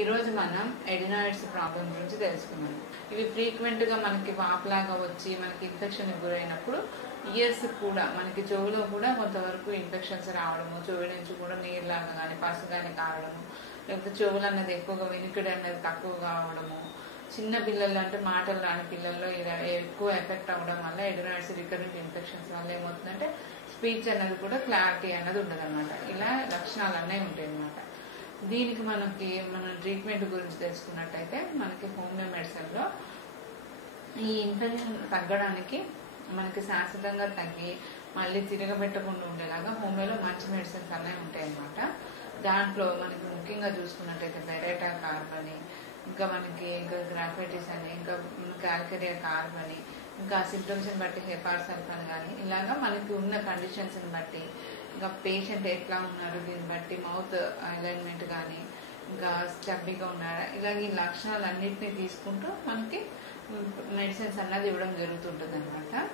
ఈరోజు మనం adenoids problem గురించి తెలుసుకున్నాం. ఇవి ఫ్రీక్వెంట్గా మనకి వాపులాగా వచ్చి మనకి ఇన్ఫెక్షన్కి గురైనప్పుడు ఇయర్స్ కూడా మనకి చెవులో కూడా కొంతవరకు ఇన్ఫెక్షన్స్ రావడము, చెవి నుంచి కూడా నీరులాగా కానీ పసు కానీ కావడము, లేకపోతే చెవులు అన్నది ఎక్కువగా వినికిడి అన్నది తక్కువ కావడము, చిన్న పిల్లలు అంటే మాటలు రాని పిల్లల్లో ఇలా ఎక్కువ ఎఫెక్ట్ అవ్వడం వల్ల ఎడినాయిడ్స్ రికరెంట్ ఇన్ఫెక్షన్స్ వల్ల ఏమవుతుందంటే స్పీచ్ అన్నది కూడా క్లారిటీ అన్నది ఉండదు అనమాట. ఇలా లక్షణాలు అన్నీ ఉంటాయి అన్నమాట. దీనికి మనం ట్రీట్మెంట్ గురించి తెలుసుకున్నట్టయితే మనకి హోమియో మెడిసిన్లో ఈ ఇన్ఫెక్షన్ తగ్గడానికి మనకి శాశ్వతంగా తగ్గి మళ్ళీ తిరగబెట్టకుండా ఉండేలాగా హోమియోలో మంచి మెడిసిన్స్ అన్నీ ఉంటాయి అన్నమాట. దాంట్లో మనకి ముఖ్యంగా చూసుకున్నట్టయితే బెరేటా కార్బ్ అని, ఇంకా గ్రాఫైటిస్ అని, ఇంకా క్యాల్కేరియా కార్బ్ అని, ఇంకా సింప్టమ్స్ని బట్టి హెపార్సల్ఫాన్ కానీ ఇలాగా మనకి ఉన్న కండిషన్స్ని బట్టి, ఇంకా పేషెంట్ ఎట్లా ఉన్నారు దీన్ని బట్టి మౌత్ అలైన్మెంట్ కానీ, ఇంకా స్టబ్బీగా ఉన్నారా, ఇలాగ ఈ లక్షణాలు అన్నింటినీ తీసుకుంటూ మనకి మెడిసిన్స్ అన్నది ఇవ్వడం జరుగుతుంటుంది అనమాట.